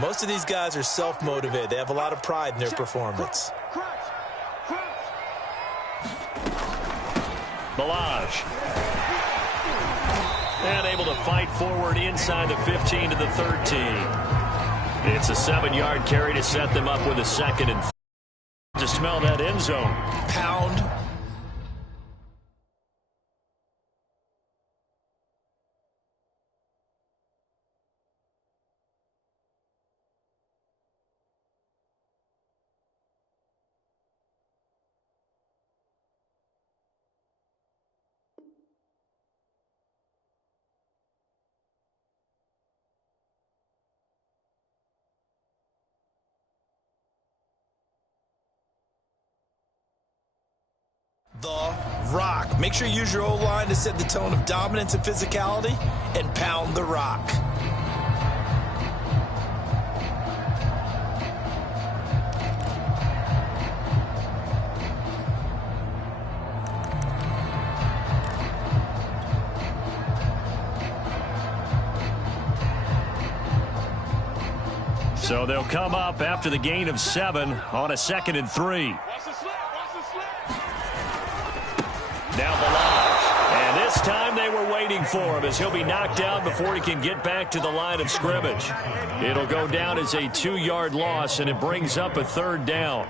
Most of these guys are self-motivated. They have a lot of pride in their performance. Balaj. And able to fight forward inside the 15 to the 13. It's a 7-yard carry to set them up with a second and to smell that end zone. Pound. The rock. Make sure you use your O-line to set the tone of dominance and physicality and pound the rock. So they'll come up after the gain of 7 on a 2nd and 3. Now Balaj. And this time they were waiting for him as he'll be knocked down before he can get back to the line of scrimmage. It'll go down as a 2-yard loss, and it brings up a 3rd down.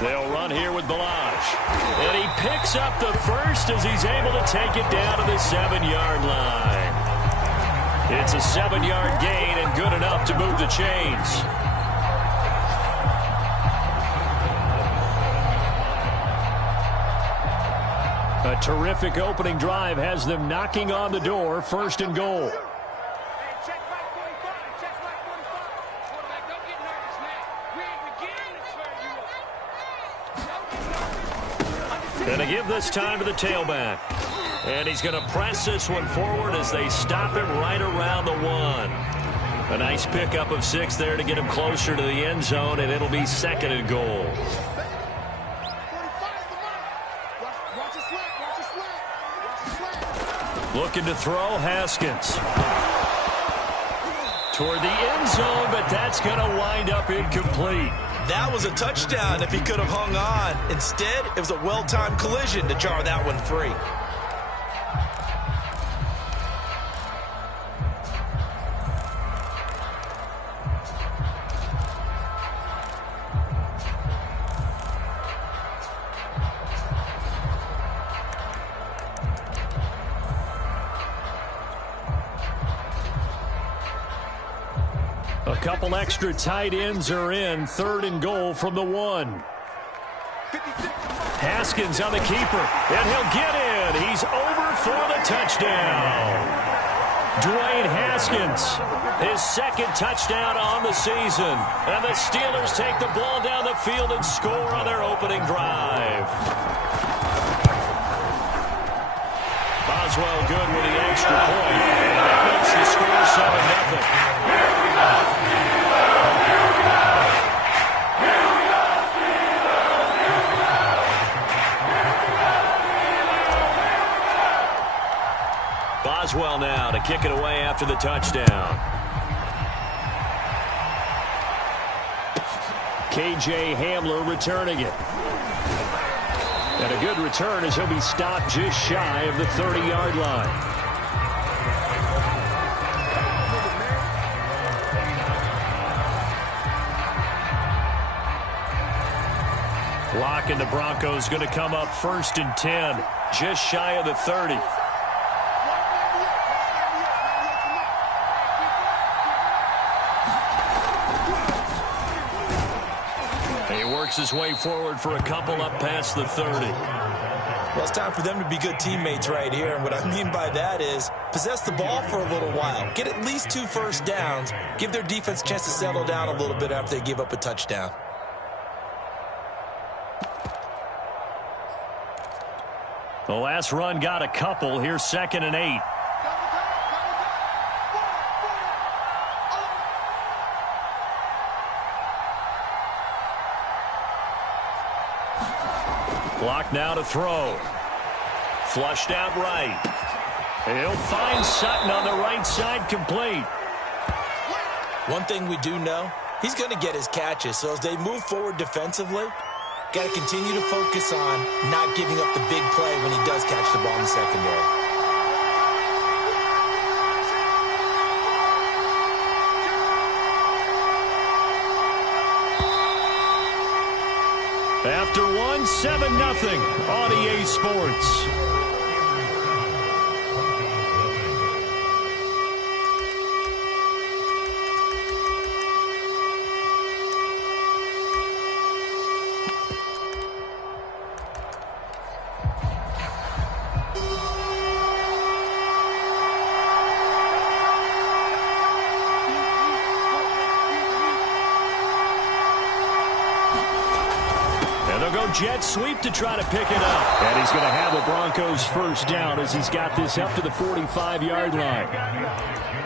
They'll run here with Balaj. And he picks up the first as he's able to take it down to the 7-yard line. It's a 7-yard gain and good enough to move the chains. A terrific opening drive has them knocking on the door, 1st and goal. Going to give this time to the tailback. And he's going to press this one forward as they stop him right around the 1. A nice pickup of 6 there to get him closer to the end zone, and it'll be 2nd and goal. Looking to throw, Haskins. Toward the end zone, but that's going to wind up incomplete. That was a touchdown if he could have hung on. Instead, it was a well-timed collision to jar that one free. A couple extra tight ends are in. 3rd and goal from the 1. Haskins on the keeper, and he'll get in. He's over for the touchdown. Dwayne Haskins, his 2nd touchdown on the season. And the Steelers take the ball down the field and score on their opening drive. Boswell good with the extra point. That makes the score 7-0. Boswell now to kick it away after the touchdown. K.J. Hamler returning it. And a good return as he'll be stopped just shy of the 30-yard line. Lock and the Broncos going to come up 1st and 10, just shy of the 30. He works his way forward for a couple up past the 30. Well, it's time for them to be good teammates right here. And what I mean by that is possess the ball for a little while. Get at least 2 first downs. Give their defense a chance to settle down a little bit after they give up a touchdown. The last run got a couple. Here's 2nd and 8. Clock now to throw. Flushed out right. He'll find Sutton on the right side, complete. One thing we do know, he's going to get his catches. So as they move forward defensively, got to continue to focus on not giving up the big play when he does catch the ball in the secondary. After one, 7-0 on EA Sports. Jet sweep to try to pick it up. And he's going to have a Broncos first down as he's got this up to the 45-yard line.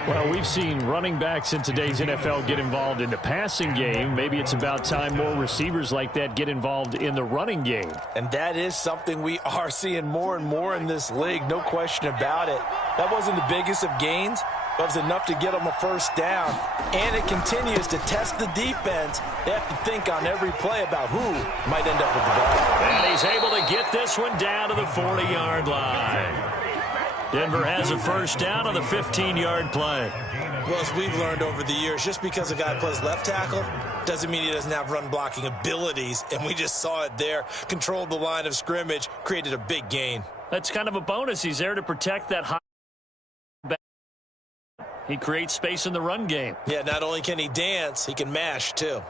Well, we've seen running backs in today's NFL get involved in the passing game. Maybe it's about time more receivers like that get involved in the running game. And that is something we are seeing more and more in this league, no question about it. That wasn't the biggest of gains, but it was enough to get them a first down. And it continues to test the defense. They have to think on every play about who might end up with the ball. And he's able to get this one down to the 40-yard line. Denver has a first down on the 15-yard play. Well, as we've learned over the years, just because a guy plays left tackle doesn't mean he doesn't have run-blocking abilities. And we just saw it there. Controlled the line of scrimmage, created a big gain. That's kind of a bonus. He's there to protect that high. He creates space in the run game. Yeah, not only can he dance, he can mash, too.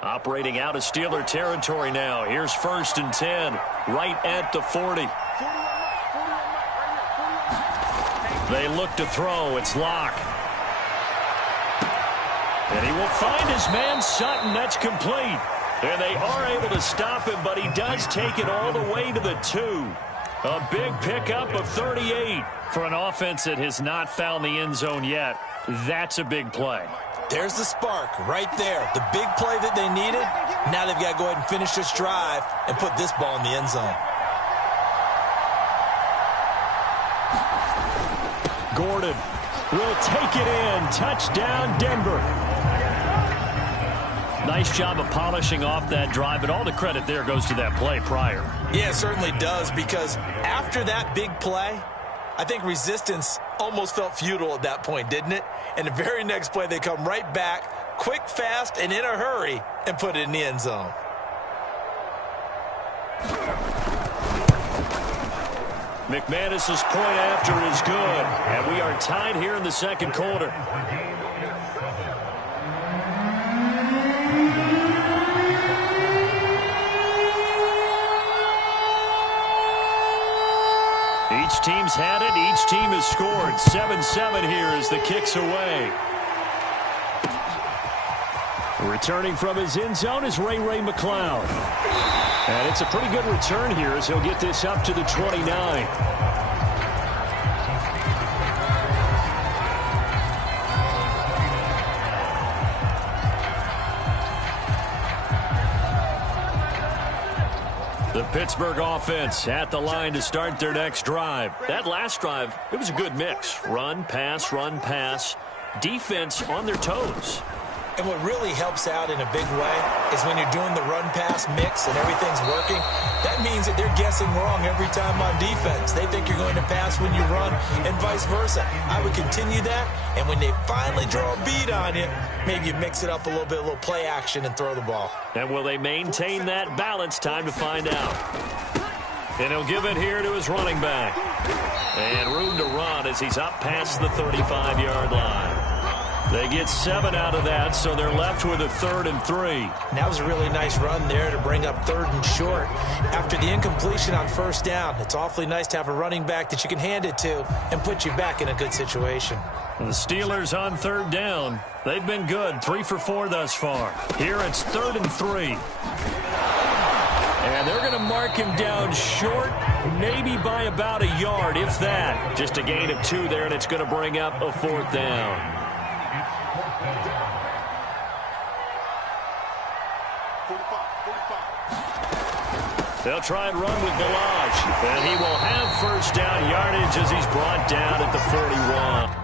Operating out of Steeler territory now. Here's 1st and 10, right at the 40. They look to throw. It's Locke. And he will find his man Sutton. That's complete. And they are able to stop him, but he does take it all the way to the 2. A big pickup of 38 for an offense that has not found the end zone yet. That's a big play. There's the spark right there. The big play that they needed. Now they've got to go ahead and finish this drive and put this ball in the end zone. Gordon will take it in. Touchdown, Denver. Nice job of polishing off that drive, but all the credit there goes to that play prior. Yeah, it certainly does, because after that big play, I think resistance almost felt futile at that point, didn't it? And the very next play, they come right back, quick, fast, and in a hurry, and put it in the end zone. McManus's point after is good, and we are tied here in the second quarter. Each team's had it. Each team has scored. 7-7 here as the kick's away. Returning from his end zone is Ray McCloud. And it's a pretty good return here as he'll get this up to the 29. The Pittsburgh offense at the line to start their next drive. That last drive, it was a good mix. Run, pass, defense on their toes. And what really helps out in a big way is when you're doing the run-pass mix and everything's working, that means that they're guessing wrong every time on defense. They think you're going to pass when you run and vice versa. I would continue that, and when they finally draw a beat on you, maybe you mix it up a little bit, a little play action, and throw the ball. And will they maintain that balance? Time to find out. And he'll give it here to his running back. And room to run as he's up past the 35-yard line. They get 7 out of that, so they're left with a 3rd and 3. And that was a really nice run there to bring up 3rd and short. After the incompletion on 1st down, it's awfully nice to have a running back that you can hand it to and put you back in a good situation. The Steelers on 3rd down. They've been good, 3 for 4 thus far. Here it's 3rd and 3. And they're going to mark him down short, maybe by about a yard, if that. Just a gain of 2 there, and it's going to bring up a 4th down. They'll try and run with Balaj, and he will have 1st down yardage as he's brought down at the 41.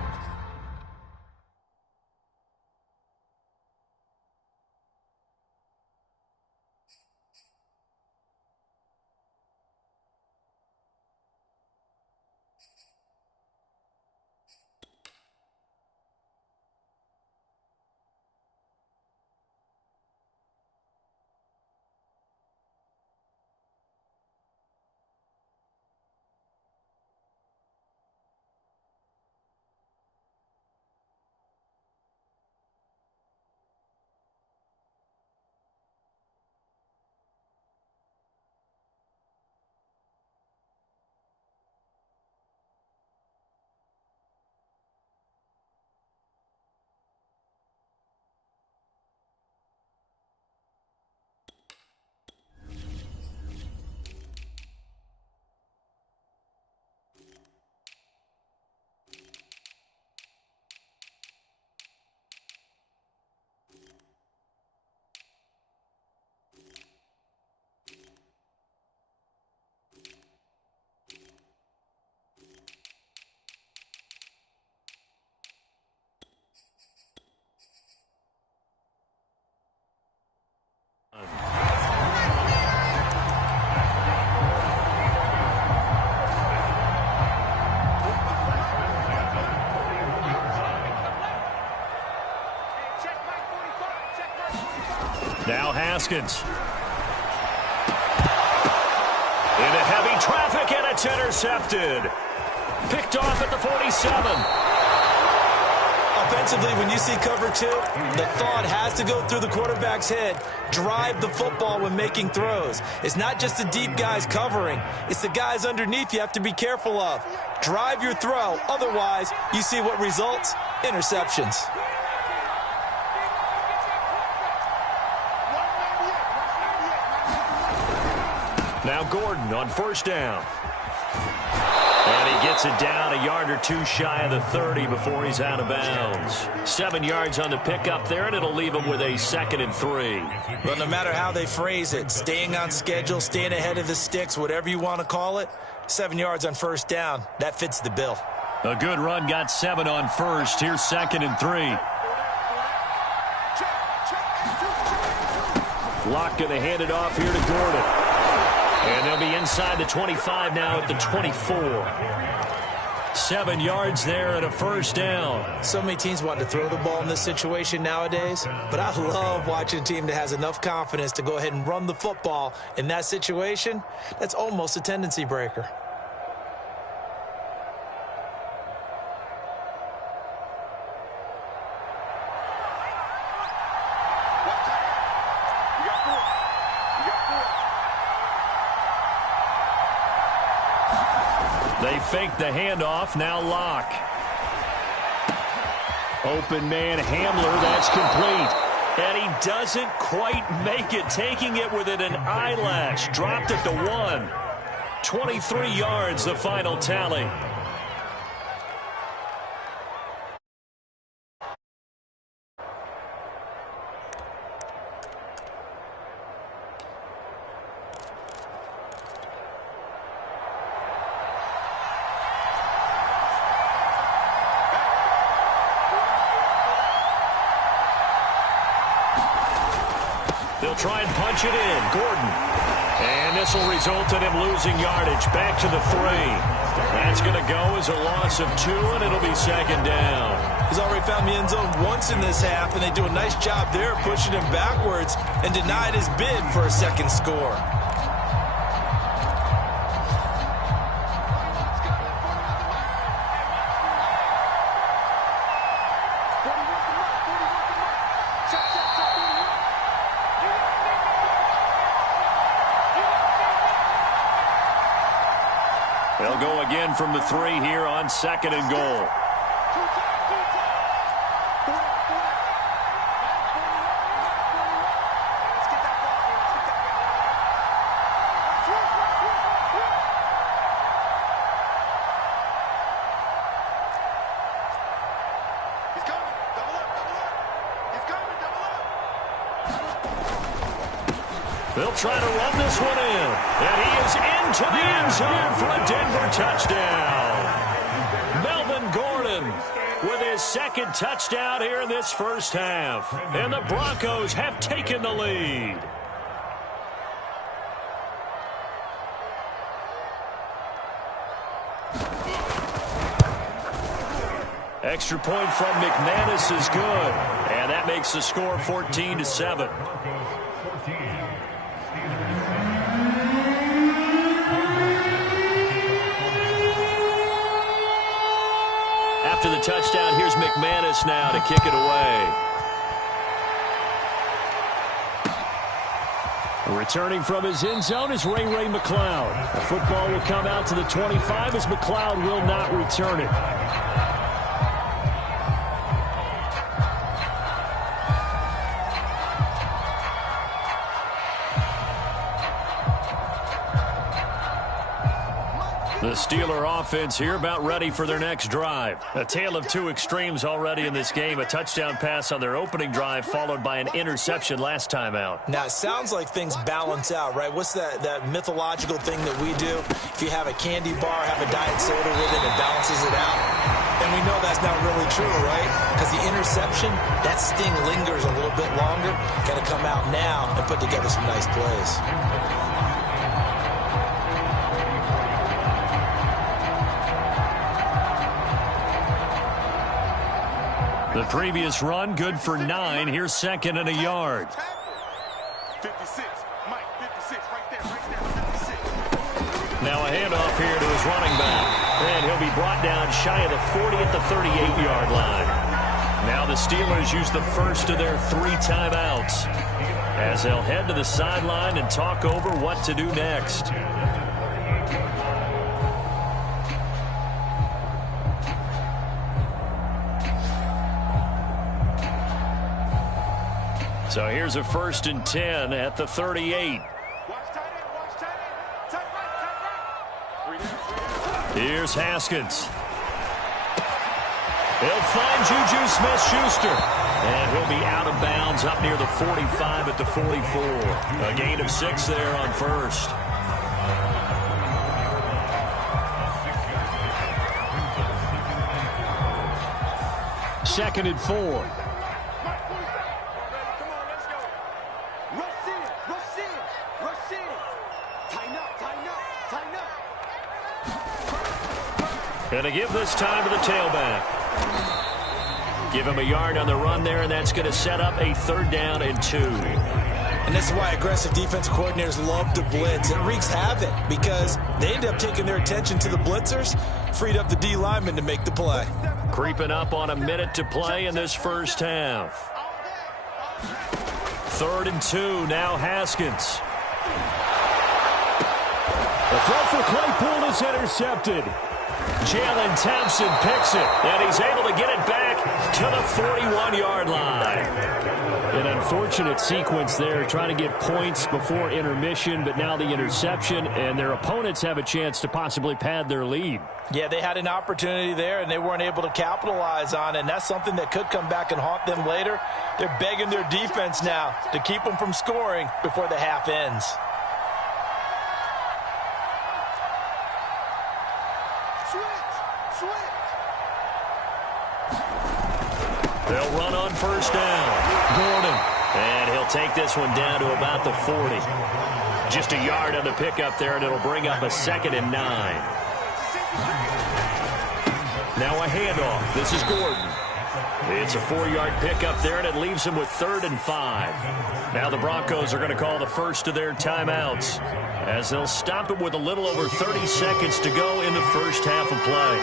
Now Haskins. Into heavy traffic, and it's intercepted. Picked off at the 47. Offensively, when you see cover 2, the thought has to go through the quarterback's head. Drive the football when making throws. It's not just the deep guys covering. It's the guys underneath you have to be careful of. Drive your throw. Otherwise, you see what results? Interceptions. Now Gordon on 1st down. And he gets it down a yard or 2 shy of the 30 before he's out of bounds. 7 yards on the pickup there, and it'll leave him with a 2nd and 3. Well, no matter how they phrase it, staying on schedule, staying ahead of the sticks, whatever you want to call it, 7 yards on 1st down, that fits the bill. A good run got 7 on 1st. Here's 2nd and 3. Locke going to hand it off here to Gordon. And they'll be inside the 25 now at the 24. 7 yards there and a 1st down. So many teams want to throw the ball in this situation nowadays, but I love watching a team that has enough confidence to go ahead and run the football in that situation. That's almost a tendency breaker. They fake the handoff, now Locke. Open man Hamler, that's complete. And he doesn't quite make it, taking it within an eyelash. Dropped at the 1. 23 yards, the final tally. They'll try and punch it in. Gordon. And this will result in him losing yardage. Back to the 3. That's going to go as a loss of 2, and it'll be 2nd down. He's already found the end zone once in this half, and they do a nice job there pushing him backwards and denied his bid for a 2nd score. They'll go again from the 3 here on 2nd and goal. They'll try to run this one in. And he is into the end zone for a Denver touchdown. Melvin Gordon with his 2nd touchdown here in this first half. And the Broncos have taken the lead. Extra point from McManus is good. And that makes the score 14-7. After the touchdown, here's McManus now to kick it away. Returning from his end zone is Ray McLeod. The football will come out to the 25 as McLeod will not return it. The Steeler offense here about ready for their next drive. A tale of 2 extremes already in this game. A touchdown pass on their opening drive followed by an interception last time out. Now, it sounds like things balance out, right? What's that mythological thing that we do? If you have a candy bar, have a diet soda with it, it balances it out. And we know that's not really true, right? Because the interception, that sting lingers a little bit longer. Got to come out now and put together some nice plays. The previous run, good for 9. Here's 2nd and a yard. 56. Mike, 56. Right there, 56. Now a handoff here to his running back. And he'll be brought down shy of the 40 at the 38-yard line. Now the Steelers use the first of their 3 timeouts as they'll head to the sideline and talk over what to do next. So here's a 1st and 10 at the 38. Here's Haskins. He'll find Juju Smith-Schuster. And he'll be out of bounds up near the 45 at the 44. A gain of 6 there on 1st. Second and 4. Going to give this time to the tailback. Give him a yard on the run there, and that's going to set up a 3rd down and 2. And this is why aggressive defensive coordinators love to blitz. It wreaks havoc because they end up taking their attention to the blitzers, freed up the D lineman to make the play. Creeping up on a minute to play in this first half. 3rd and 2, now Haskins. The throw for Claypool is intercepted. Jalen Thompson picks it, and he's able to get it back to the 41-yard line. An unfortunate sequence there, trying to get points before intermission, but now the interception, and their opponents have a chance to possibly pad their lead. Yeah, they had an opportunity there, and they weren't able to capitalize on it, and that's something that could come back and haunt them later. They're begging their defense now to keep them from scoring before the half ends. They'll run on 1st down. Gordon. And he'll take this one down to about the 40. Just a yard on the pickup there, and it'll bring up a 2nd and 9. Now a handoff. This is Gordon. It's a 4-yard pickup there, and it leaves him with 3rd and 5. Now the Broncos are going to call the first of their timeouts as they'll stop it with a little over 30 seconds to go in the first half of play.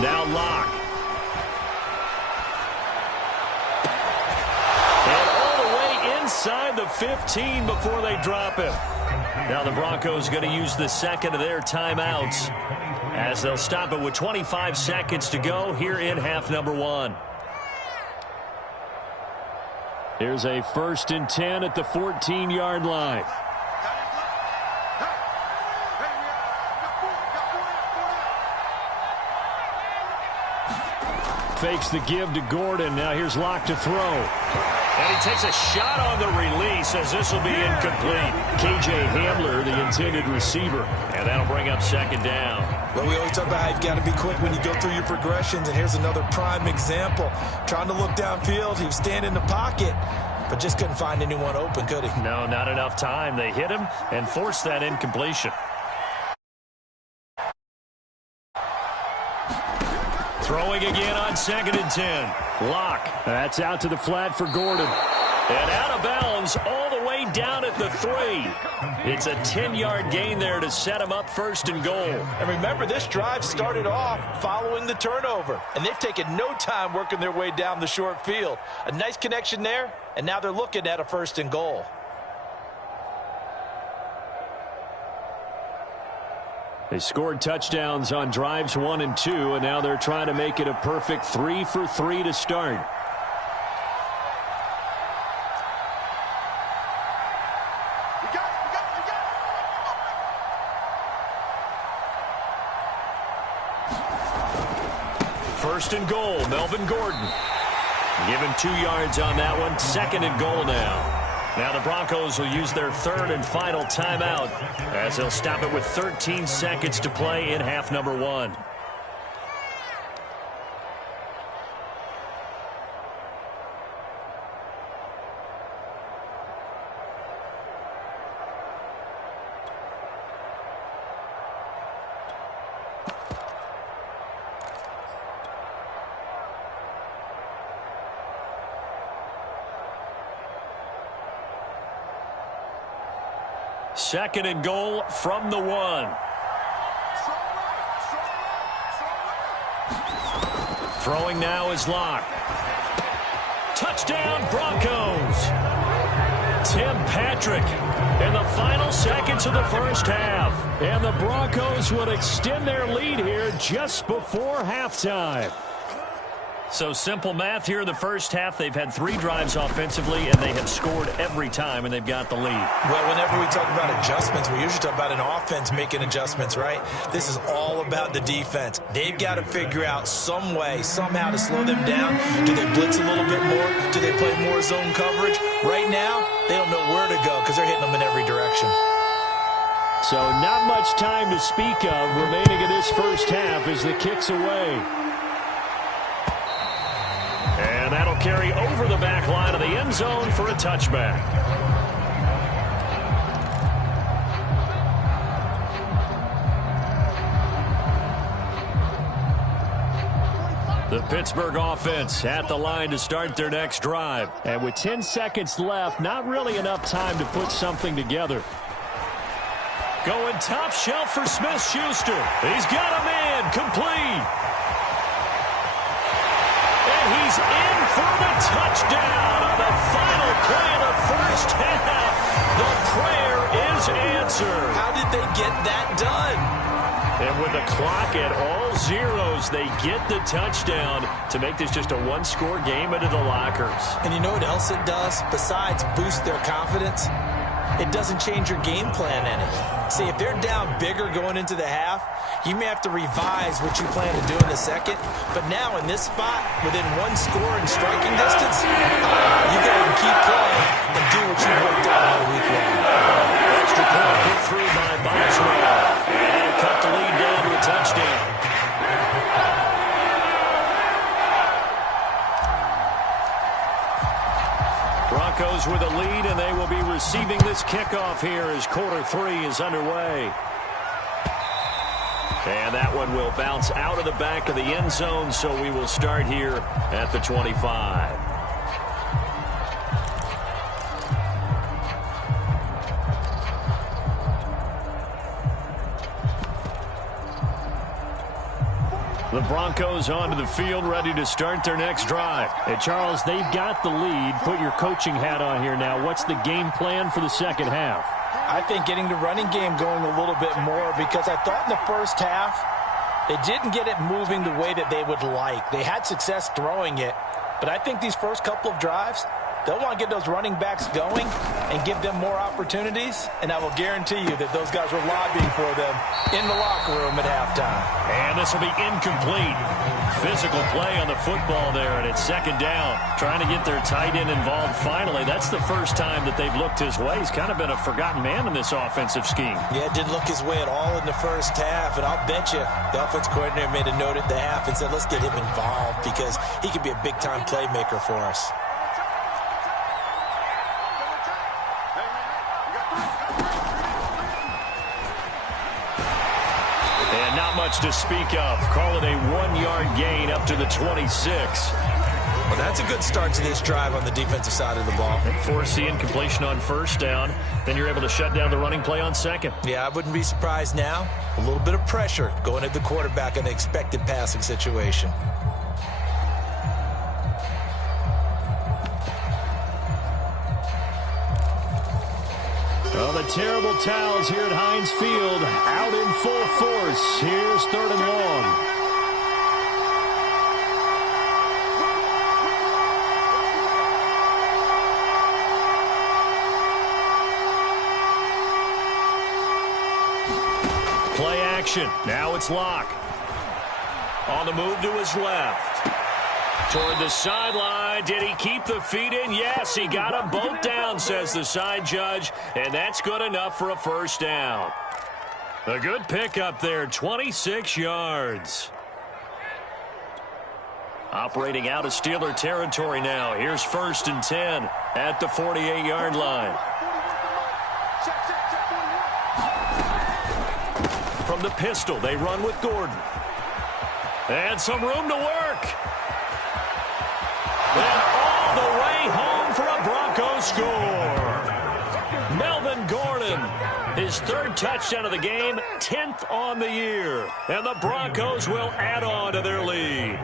Now Locke. inside the 15 before they drop him. Now the Broncos going to use the second of their timeouts as they'll stop it with 25 seconds to go here in half number one. Here's a 1st and 10 at the 14-yard line. Fakes the give to Gordon. Now here's Locke to throw. And he takes a shot on the release as this will be incomplete. K.J. Hamler, the intended receiver. And that'll bring up 2nd down. Well, we always talk about how you've got to be quick when you go through your progressions. And here's another prime example. Trying to look downfield. He was standing in the pocket, but just couldn't find anyone open, could he? No, not enough time. They hit him and forced that incompletion. Throwing again on 2nd and 10. Locke. That's out to the flat for Gordon. And out of bounds all the way down at the 3. It's a 10-yard gain there to set him up 1st and goal. And remember, this drive started off following the turnover. And they've taken no time working their way down the short field. A nice connection there, and now they're looking at a 1st and goal. They scored touchdowns on drives 1 and 2, and now they're trying to make it a perfect 3 for 3 to start. First and goal, Melvin Gordon. Given 2 yards on that one, 2nd and goal now. Now the Broncos will use their 3rd and final timeout as they'll stop it with 13 seconds to play in half number 1. Second and goal from the 1. Throwing now is Locke. Touchdown Broncos. Tim Patrick in the final seconds of the first half. And the Broncos would extend their lead here just before halftime. So simple math here in the first half. They've had 3 drives offensively, and they have scored every time, and they've got the lead. Well, whenever we talk about adjustments, we usually talk about an offense making adjustments, right? This is all about the defense. They've got to figure out some way, somehow to slow them down. Do they blitz a little bit more? Do they play more zone coverage? Right now, they don't know where to go because they're hitting them in every direction. So not much time to speak of remaining in this first half as the kick's away. And that'll carry over the back line of the end zone for a touchback. The Pittsburgh offense at the line to start their next drive. And with 10 seconds left, not really enough time to put something together. Going top shelf for Smith-Schuster. He's got a man complete. He's in for the touchdown on the final play of the first half. The prayer is answered. How did they get that done? And with the clock at all zeros, they get the touchdown to make this just a 1-score game into the lockers. And you know what else it does? Besides boost their confidence, it doesn't change your game plan any. See, if they're down bigger going into the half, you may have to revise what you plan to do in the second. But now in this spot, within 1 score and striking distance, you go and keep playing and do what you worked out all week long. Extra point put through by Boswell. And cut the lead down to a touchdown. Broncos with a lead, and they will be receiving this kickoff here as quarter 3 is underway. And that one will bounce out of the back of the end zone, so we will start here at the 25. The Broncos onto the field, ready to start their next drive. Hey, Charles, they've got the lead. Put your coaching hat on here now. What's the game plan for the second half? I think getting the running game going a little bit more, because I thought in the first half they didn't get it moving the way that they would like. They had success throwing it, but I think these first couple of drives, they'll want to get those running backs going and give them more opportunities, and I will guarantee you that those guys were lobbying for them in the locker room at halftime. And this will be incomplete. Physical play on the football there, and it's second down. Trying to get their tight end involved finally. That's the first time that they've looked his way. He's kind of been a forgotten man in this offensive scheme. Yeah, it didn't look his way at all in the first half, and I'll bet you the offense coordinator made a note at the half and said, let's get him involved because he could be a big-time playmaker for us. Not much to speak of. Call it a 1-yard gain up to the 26. Well, that's a good start to this drive on the defensive side of the ball. Force the incompletion on first down. Then you're able to shut down the running play on second. Yeah, I wouldn't be surprised now. A little bit of pressure going at the quarterback in an expected passing situation. Well, the terrible towels here at Heinz Field out in full force. Here's third and long. Play action. Now it's Locke. On the move to his left. Toward the sideline. Did he keep the feet in? Yes, he got them both down, says the side judge. And that's good enough for a first down. A good pickup there, 26 yards. Operating out of Steeler territory now. Here's first and 10 at the 48-yard line. From the pistol, they run with Gordon. And some room to work. And all the way home for a Broncos score. Melvin Gordon, his third touchdown of the game, 10th on the year. And the Broncos will add on to their lead.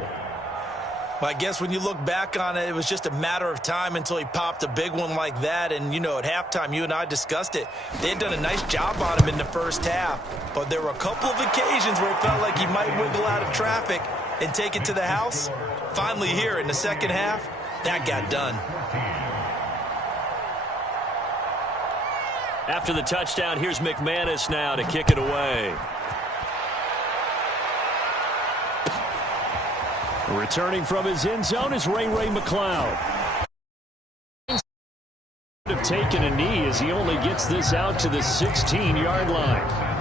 Well, I guess when you look back on it, it was just a matter of time until he popped a big one like that. And, you know, at halftime, you and I discussed it. They had done a nice job on him in the first half. But there were a couple of occasions where it felt like he might wiggle out of traffic and take it to the house. Finally here in the second half, that got done. After the touchdown, here's McManus now to kick it away. Returning from his end zone is Ray McCloud. Have taken a knee as he only gets this out to the 16-yard line.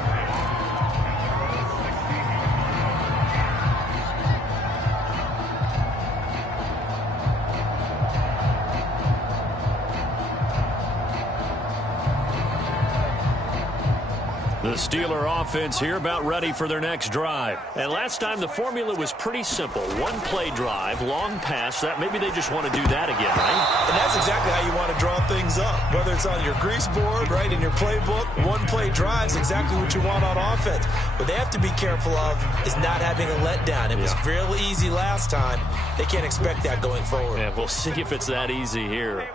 The Steeler offense here about ready for their next drive. And last time the formula was pretty simple. One play drive, long pass. That maybe they just want to do that again, right? And that's exactly how you want to draw things up. Whether it's on your grease board, right, in your playbook, one play drive is exactly what you want on offense. What they have to be careful of is not having a letdown. It was real easy last time. They can't expect that going forward. Yeah, we'll see if it's that easy here.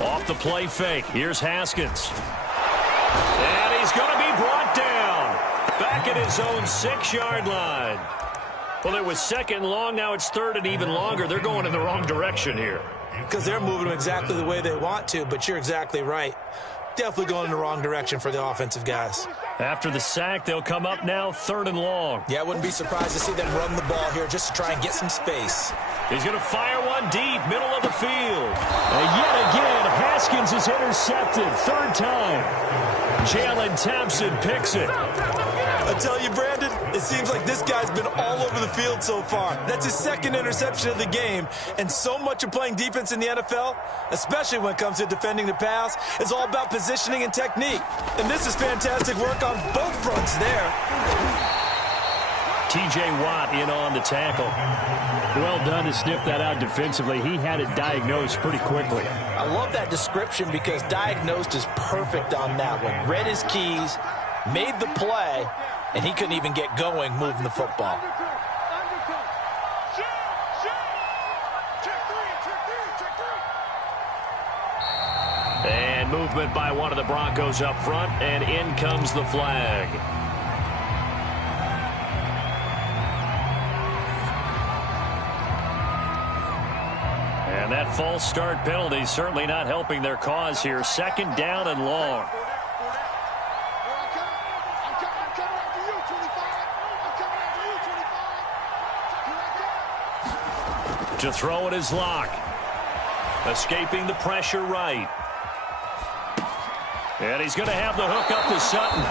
Off the play fake. Here's Haskins. And he's going to be brought down. Back at his own 6-yard line. Well, it was second long. Now it's third and even longer. They're going in the wrong direction here. Because they're moving them exactly the way they want to, but you're exactly right. Definitely going in the wrong direction for the offensive guys. After the sack, they'll come up now third and long. Yeah, I wouldn't be surprised to see them run the ball here just to try and get some space. He's going to fire one deep, middle of the field. And yet again, Haskins is intercepted. Third time. Jalen Thompson picks it. I tell you, Brandon, it seems like this guy's been all over the field so far. That's his second interception of the game. And so much of playing defense in the NFL, especially when it comes to defending the pass, is all about positioning and technique. And this is fantastic work on both fronts there. T.J. Watt in on the tackle. Well done to sniff that out defensively. He had it diagnosed pretty quickly. I love that description because diagnosed is perfect on that one. Read his keys, made the play, and he couldn't even get going moving the football. And movement by one of the Broncos up front, and in comes the flag. And that false start penalty certainly not helping their cause here. Second down and long. To throw it is Locke. Escaping the pressure right. And he's going to have the hook up to Sutton.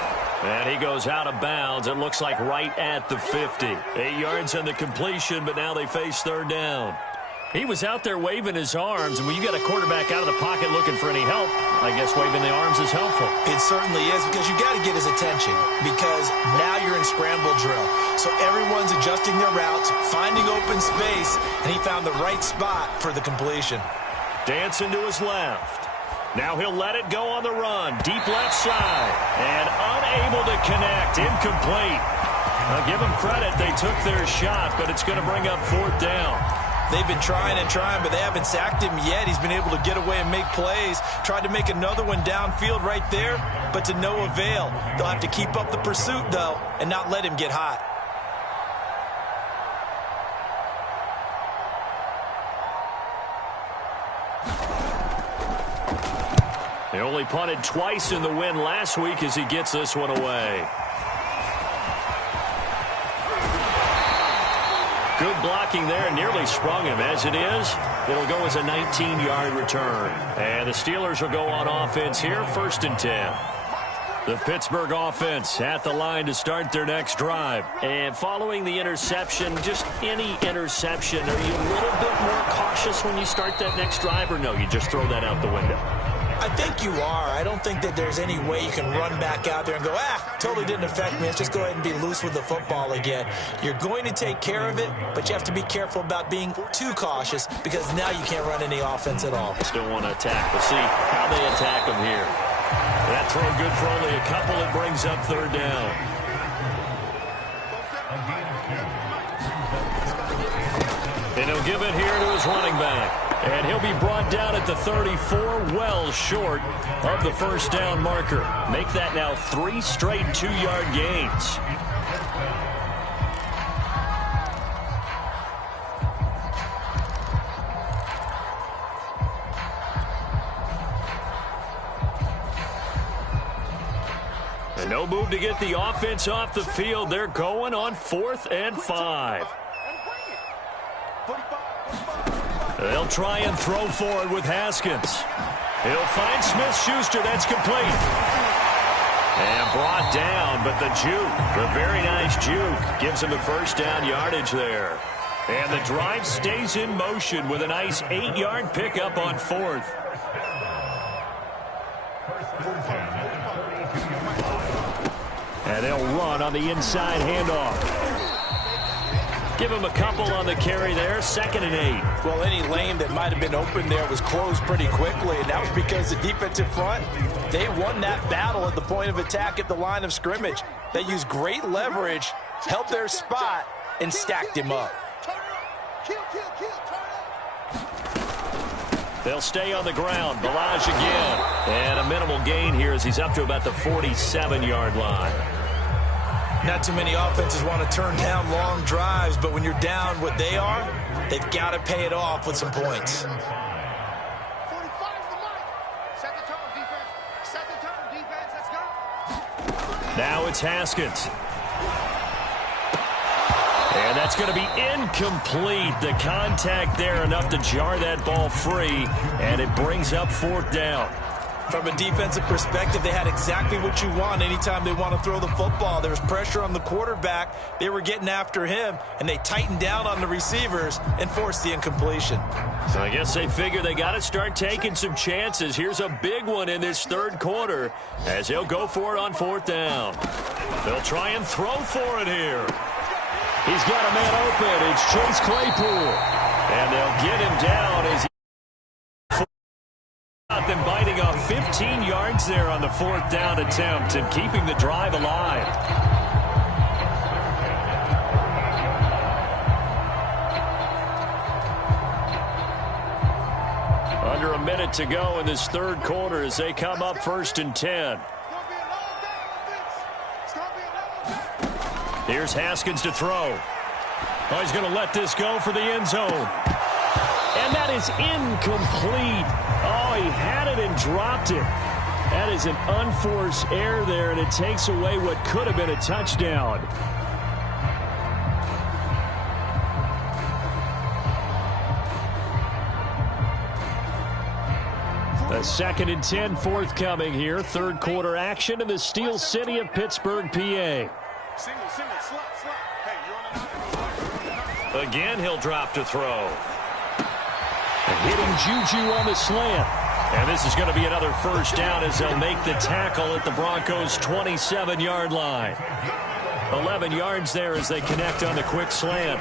And he goes out of bounds. It looks like right at the 50. 8 yards on the completion, but now they face third down. He was out there waving his arms, and when you get a quarterback out of the pocket looking for any help, I guess waving the arms is helpful. It certainly is, because you got to get his attention, because now you're in scramble drill. So everyone's adjusting their routes, finding open space, and he found the right spot for the completion. Dancing to his left. Now he'll let it go on the run. Deep left side. And unable to connect. Incomplete. I'll give them credit. They took their shot, but it's going to bring up fourth down. They've been trying and trying, but they haven't sacked him yet. He's been able to get away and make plays. Tried to make another one downfield right there, but to no avail. They'll have to keep up the pursuit, though, and not let him get hot. They only punted twice in the win last week as he gets this one away. Good blocking there, nearly sprung him. As it is, it'll go as a 19-yard return. And the Steelers will go on offense here, 1st and 10. The Pittsburgh offense at the line to start their next drive. And following the interception, just any interception, are you a little bit more cautious when you start that next drive, or no, you just throw that out the window? I think you are. I don't think that there's any way you can run back out there and go, totally didn't affect me. Let's just go ahead and be loose with the football again. You're going to take care of it, but you have to be careful about being too cautious, because now you can't run any offense at all. Still want to attack. We'll see how they attack them here. That throw good for only a couple. It brings up third down. And he'll give it here to his running back. And he'll be brought down at the 34, well short of the first down marker. Make that now 3 straight 2-yard gains. And no move to get the offense off the field. They're going on 4th and 5. They'll try and throw forward with Haskins. He'll find Smith-Schuster. That's complete. And brought down, but the juke, the very nice juke, gives him the first down yardage there. And the drive stays in motion with a nice 8-yard pickup on 4th. And they'll run on the inside handoff. Give him a couple on the carry there. 2nd and 8. Well, any lane that might have been open there was closed pretty quickly, and that was because the defensive front, they won that battle at the point of attack at the line of scrimmage. They used great leverage, held their spot, and stacked him up. They'll stay on the ground. Balaj again. And a minimal gain here as he's up to about the 47-yard line. Not too many offenses want to turn down long drives, but when you're down what they are, they've got to pay it off with some points. Now it's Haskins. And that's going to be incomplete. The contact there enough to jar that ball free, and it brings up 4th down. From a defensive perspective, they had exactly what you want anytime they want to throw the football. There was pressure on the quarterback. They were getting after him, and they tightened down on the receivers and forced the incompletion. So I guess they figure they got to start taking some chances. Here's a big one in this 3rd quarter as he'll go for it on 4th down. They'll try and throw for it here. He's got a man open. It's Chase Claypool. And they'll get him down as he... Them biting off 15 yards there on the 4th down attempt and keeping the drive alive. Under a minute to go in this 3rd quarter as they come up 1st and 10. Here's Haskins to throw. Oh, he's going to let this go for the end zone. And that is incomplete. Oh, he had it and dropped it. That is an unforced error there, and it takes away what could have been a touchdown. A 2nd and 10 forthcoming here. 3rd quarter action in the Steel City of Pittsburgh, PA. Again, he'll drop to throw. Hitting Juju on the slant. And this is going to be another 1st down as they'll make the tackle at the Broncos' 27-yard line. 11 yards there as they connect on the quick slant.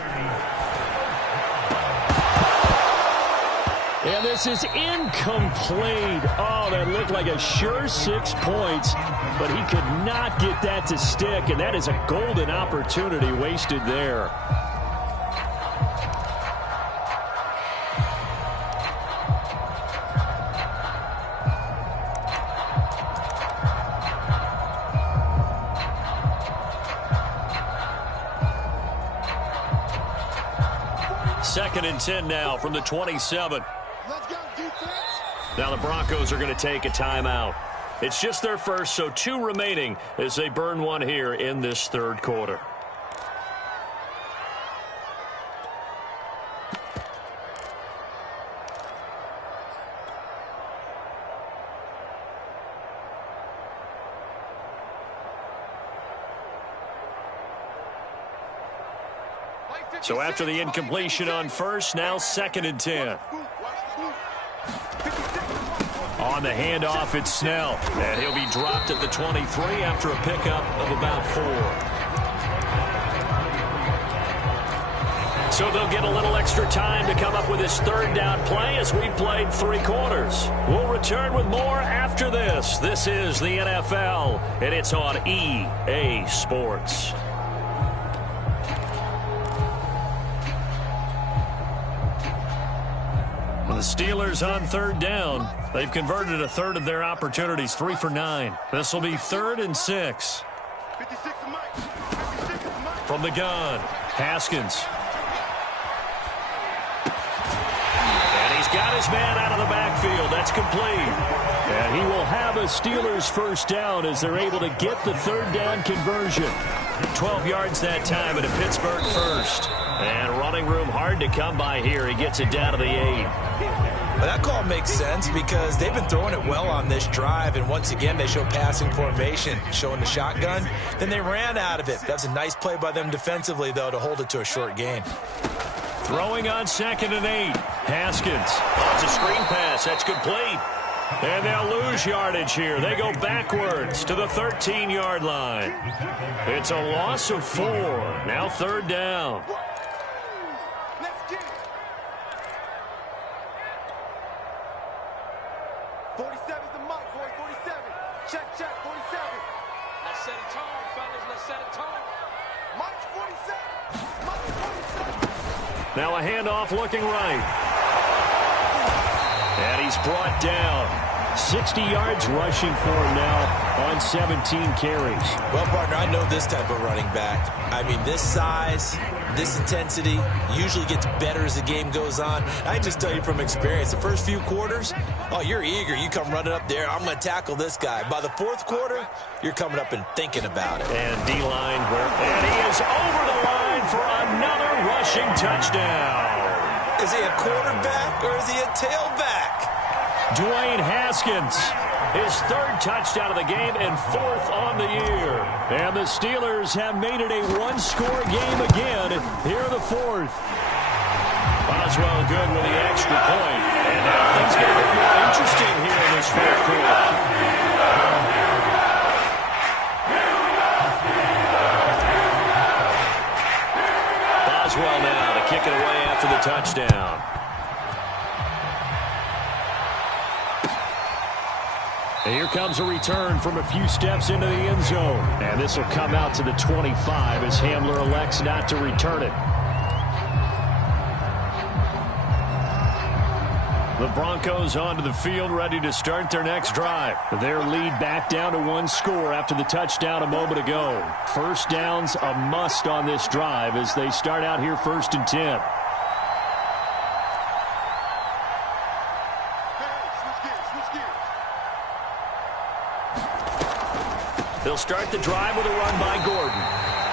And this is incomplete. Oh, that looked like a sure 6 points, but he could not get that to stick, and that is a golden opportunity wasted there. Second and 10 now from the 27. Now the Broncos are going to take a timeout. It's just their first, so 2 remaining as they burn one here in this 3rd quarter. So after the incompletion on 1st, now 2nd and 10. On the handoff, it's Snell. And he'll be dropped at the 23 after a pickup of about 4. So they'll get a little extra time to come up with this 3rd down play as we've played 3 quarters. We'll return with more after this. This is the NFL, and it's on EA Sports. The Steelers on 3rd down. They've converted a 1/3 of their opportunities, 3 for 9. This will be 3rd and 6. From the gun, Haskins. And he's got his man out of the backfield. That's complete. And he will have a Steelers 1st down as they're able to get the 3rd down conversion. 12 yards that time and a Pittsburgh 1st. And running room hard to come by here. He gets it down to the 8. Well, that call makes sense because they've been throwing it well on this drive, and once again they show passing formation, showing the shotgun. Then they ran out of it. That's a nice play by them defensively, though, to hold it to a short gain. Throwing on 2nd and 8. Haskins. Oh, it's a screen pass. That's complete. And they'll lose yardage here. They go backwards to the 13-yard line. It's a loss of 4. Now 3rd down. 47's the mic, boy. 47. Check, 47. Let's set a tone, fellas. Let's set a tone. Mike 47. Mike 47. Now a handoff looking right. And he's brought down. 60 yards rushing for him now on 17 carries. Well, partner, I know this type of running back. I mean, this size, this intensity usually gets better as the game goes on. I just tell you from experience, the first few quarters, oh, you're eager. You come running up there, I'm going to tackle this guy. By the 4th quarter, you're coming up and thinking about it. And D-line, and he is over the line for another rushing touchdown. Is he a quarterback or is he a tailback? Dwayne Haskins, his 3rd touchdown of the game and 4th on the year. And the Steelers have made it a 1-score game again here in the 4th. Boswell good with the extra point. And now things get a bit more interesting here in this 4th quarter. Boswell now to kick it away after the touchdown. And here comes a return from a few steps into the end zone. And this will come out to the 25 as Hamler elects not to return it. The Broncos onto the field, ready to start their next drive. Their lead back down to 1 score after the touchdown a moment ago. First down's a must on this drive as they start out here 1st and 10. They'll start the drive with a run by Gordon.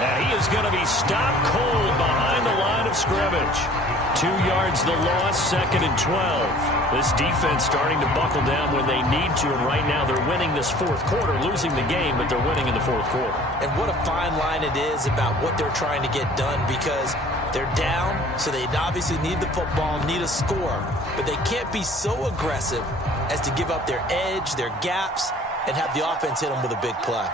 And he is going to be stopped cold behind the line of scrimmage. 2 yards the loss, 2nd and 12. This defense starting to buckle down when they need to, and right now they're winning this 4th quarter, losing the game, but they're winning in the 4th quarter. And what a fine line it is about what they're trying to get done, because they're down, so they obviously need the football, need a score, but they can't be so aggressive as to give up their edge, their gaps, and have the offense hit them with a big play.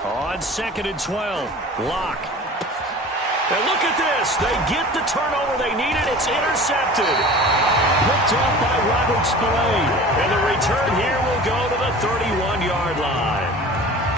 On 2nd and 12, Locke. And look at this. They get the turnover they needed. It's intercepted. Picked off by Robert Spillane. And the return here will go to the 31-yard line.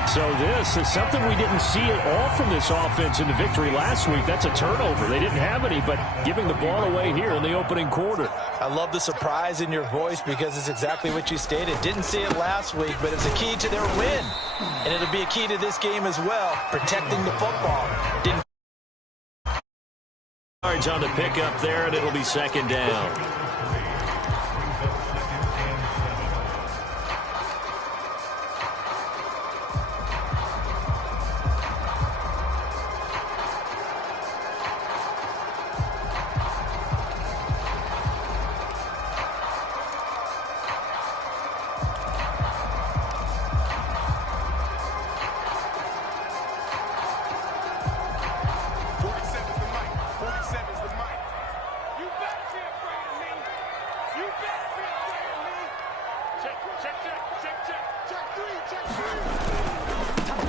So this is something we didn't see at all from this offense in the victory last week. That's a turnover. They didn't have any, but giving the ball away here in the opening quarter. I love the surprise in your voice because it's exactly what you stated. Didn't see it last week, but it's a key to their win. And it'll be a key to this game as well, protecting the football. Didn't yards on the pickup there, and it'll be 2nd down.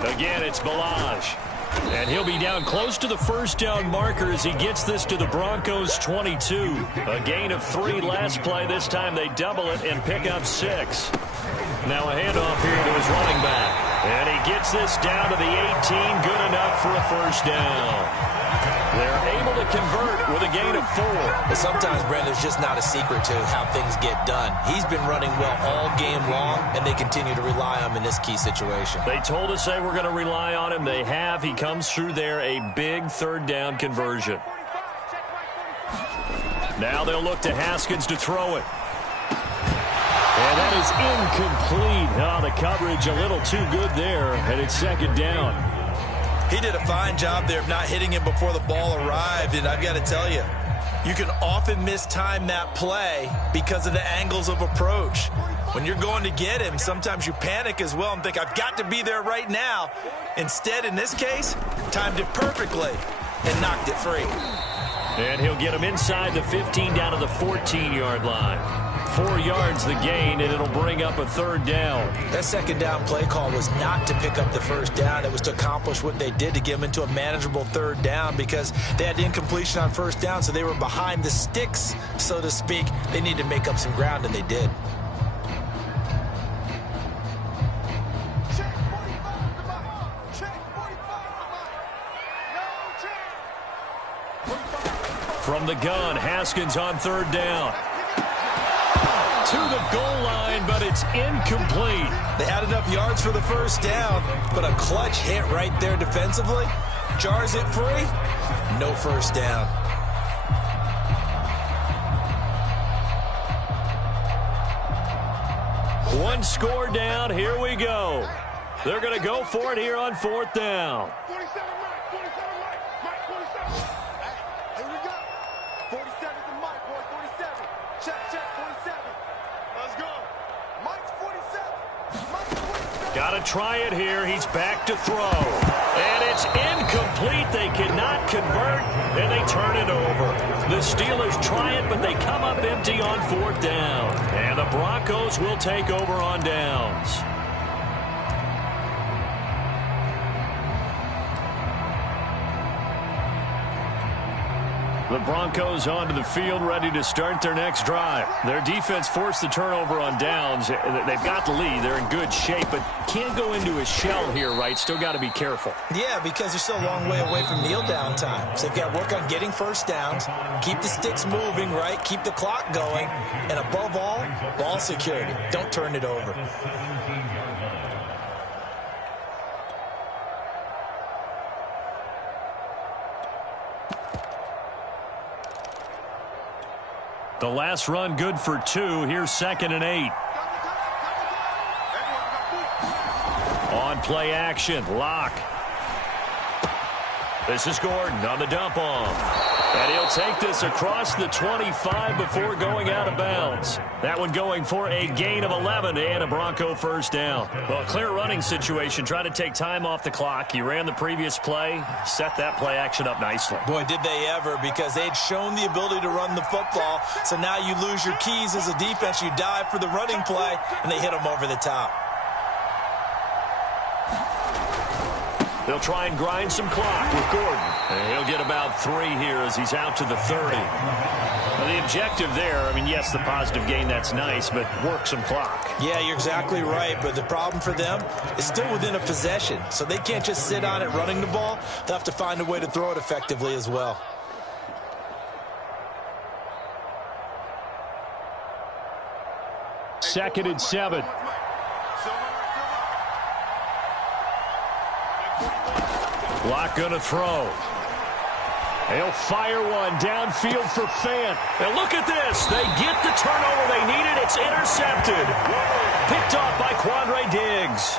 Again, it's Balaj. And he'll be down close to the 1st down marker as he gets this to the Broncos 22. A gain of 3 last play. This time they double it and pick up 6. Now a handoff here to his running back. And he gets this down to the 18. Good enough for a 1st down. They're able to convert with a gain of 4. But sometimes, Brent, there's just not a secret to how things get done. He's been running well all game long, and they continue to rely on him in this key situation. They told us they were going to rely on him. They have. He comes through there, a big 3rd down conversion. Now they'll look to Haskins to throw it. And that is incomplete. Oh, the coverage a little too good there, and it's 2nd down. He did a fine job there of not hitting him before the ball arrived, and I've got to tell you, you can often mistime that play because of the angles of approach. When you're going to get him, sometimes you panic as well and think, I've got to be there right now. Instead, in this case, timed it perfectly and knocked it free. And he'll get him inside the 15 down to the 14-yard line. 4 yards the gain, and it'll bring up a 3rd down. That 2nd down play call was not to pick up the 1st down. It was to accomplish what they did, to get them into a manageable 3rd down, because they had incompletion on 1st down, so they were behind the sticks, so to speak. They needed to make up some ground, and they did. From the gun, Haskins on 3rd down. To the goal line, but it's incomplete. They had enough yards for the 1st down, but a clutch hit right there defensively jars it free. No 1st down. One score down. Here we go. They're going to go for it here on 4th down. 47, Mike, 47. Hey, here we go. 47 to Mike, boy, 47. Check, 47. Let's go. Mike's 47. Mike's 47. Got to try it here. He's back to throw. And it's incomplete. They cannot convert, and they turn it over. The Steelers try it, but they come up empty on 4th down. And the Broncos will take over on downs. The Broncos onto the field, ready to start their next drive. Their defense forced the turnover on downs. They've got the lead. They're in good shape, but can't go into a shell here, right? Still got to be careful. Yeah, because they're still a long way away from kneel down time. So they've got to work on getting first downs, keep the sticks moving, right? Keep the clock going, and above all, ball security. Don't turn it over. The last run good for 2. Here's 2nd and 8. On play action. Lock. This is Gordon on the dump off. And he'll take this across the 25 before going out of bounds. That one going for a gain of 11 and a Bronco first down. Well, clear running situation. Trying to take time off the clock. He ran the previous play, set that play action up nicely. Boy, did they ever, because they'd shown the ability to run the football. So now you lose your keys as a defense. You dive for the running play, and they hit them over the top. They'll try and grind some clock with Gordon. And he'll get about 3 here as he's out to the 30. Now, the objective there, I mean, yes, the positive gain, that's nice, but work some clock. Yeah, you're exactly right, but the problem for them is still within a possession. So they can't just sit on it running the ball. They'll have to find a way to throw it effectively as well. Second and 7. Lock gonna throw. He'll fire one downfield for Fant. And look at this. They get the turnover they needed. It's intercepted. Picked off by Quandre Diggs.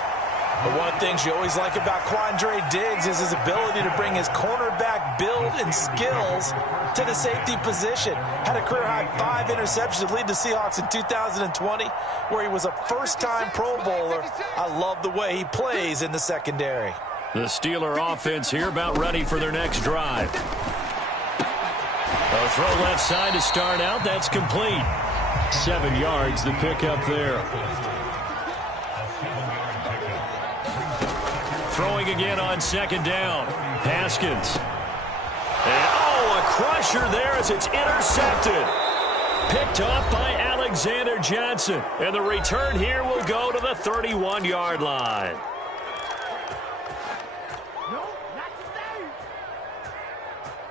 But one of the things you always like about Quandre Diggs is his ability to bring his cornerback build and skills to the safety position. Had a career-high 5 interceptions to lead the Seahawks in 2020, where he was a first-time Pro Bowler. I love the way he plays in the secondary. The Steeler offense here about ready for their next drive. A throw left side to start out. That's complete. 7 yards, the pickup there. Throwing again on 2nd down. Haskins. And, a crusher there as it's intercepted. Picked up by Alexander Johnson. And the return here will go to the 31-yard line.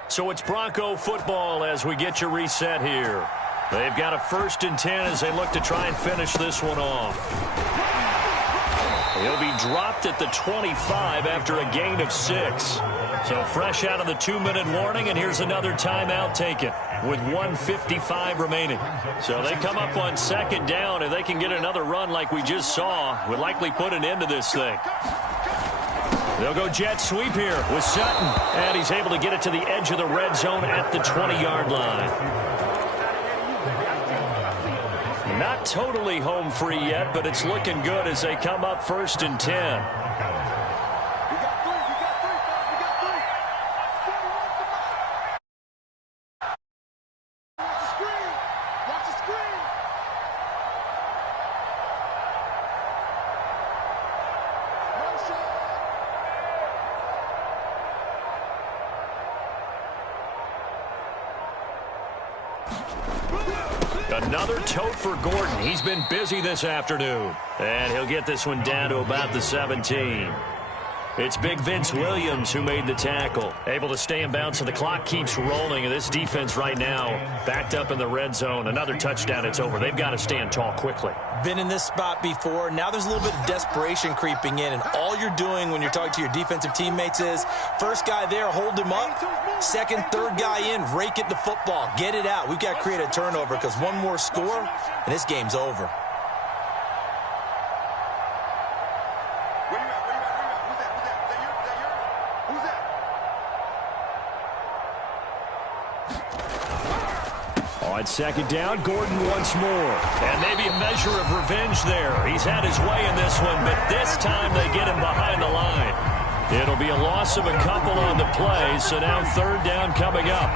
So it's Bronco football as we get you reset here. They've got a 1st and 10 as they look to try and finish this one off. He'll be dropped at the 25 after a gain of 6. So fresh out of the 2-minute warning, and here's another timeout taken with 1:55 remaining. So they come up on 2nd down, and they can get another run like we just saw. Would likely put an end to this thing. They'll go jet sweep here with Sutton. And he's able to get it to the edge of the red zone at the 20-yard line. Not totally home free yet, but it's looking good as they come up 1st and 10. Another tote for Gordon. He's been busy this afternoon. And he'll get this one down to about the 17. It's big Vince Williams who made the tackle. Able to stay in bounds, so the clock keeps rolling. And this defense right now backed up in the red zone. Another touchdown, it's over. They've got to stand tall quickly. Been in this spot before. Now there's a little bit of desperation creeping in. And all you're doing when you're talking to your defensive teammates is, first guy there, hold him up. Second, third guy in, rake it the football. Get it out. We've got to create a turnover because one more score, and this game's over. On 2nd down, Gordon once more. And maybe a measure of revenge there. He's had his way in this one, but this time they get him behind the line. It'll be a loss of a couple on the play, so now 3rd down coming up.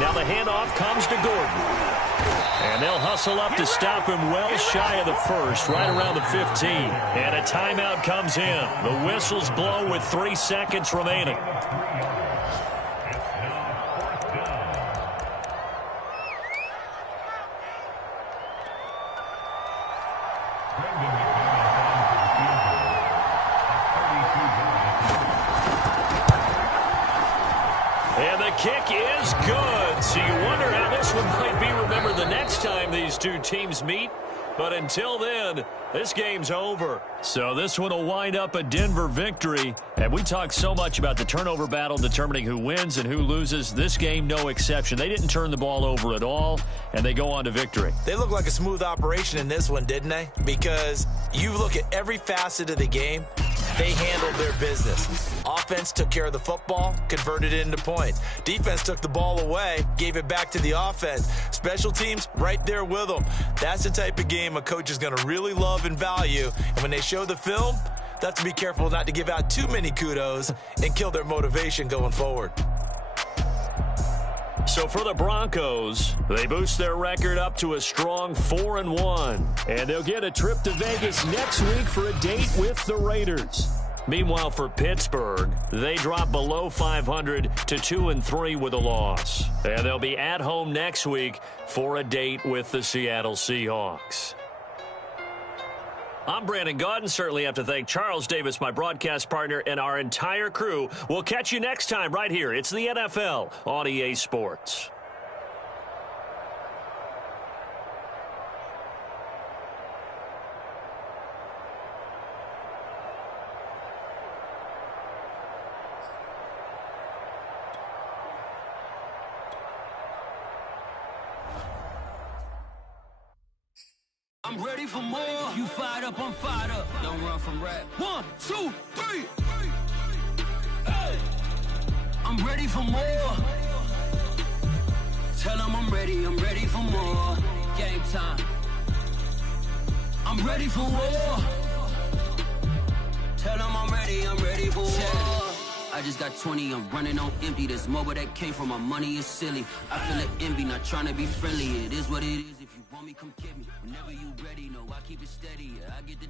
Now the handoff comes to Gordon. And they'll hustle up to stop him well shy of the first, right around the 15. And a timeout comes in. The whistles blow with 3 seconds remaining. And the kick is good. So you wonder how this one might be remembered the next time these two teams meet. But until then, this game's over. So this one will wind up a Denver victory. And we talk so much about the turnover battle determining who wins and who loses. This game, no exception. They didn't turn the ball over at all, and they go on to victory. They look like a smooth operation in this one, didn't they? Because you look at every facet of the game, they handled their business. Offense took care of the football, converted it into points. Defense took the ball away, gave it back to the offense. Special teams, right there with them. That's the type of game a coach is going to really love and value. And when they show the film, they have to be careful not to give out too many kudos and kill their motivation going forward. So for the Broncos, they boost their record up to a strong 4-1. And they'll get a trip to Vegas next week for a date with the Raiders. Meanwhile, for Pittsburgh, they drop below 500 to 2-3 with a loss. And they'll be at home next week for a date with the Seattle Seahawks. I'm Brandon Gaudin. Certainly have to thank Charles Davis, my broadcast partner, and our entire crew. We'll catch you next time right here. It's the NFL on EA Sports. I'm ready for more. You fired up, I'm fired up. Don't run from rap. 1, 2, 3. Hey. I'm ready for more. Tell them I'm ready for more. Game time. I'm ready for war. Tell them I'm ready for war. I just got 20, I'm running on empty. This mobile that came from my money is silly. I feel like envy, not trying to be friendly. It is what it is. If you want me, come get me. Whenever you ready, no, I keep it steady. I get the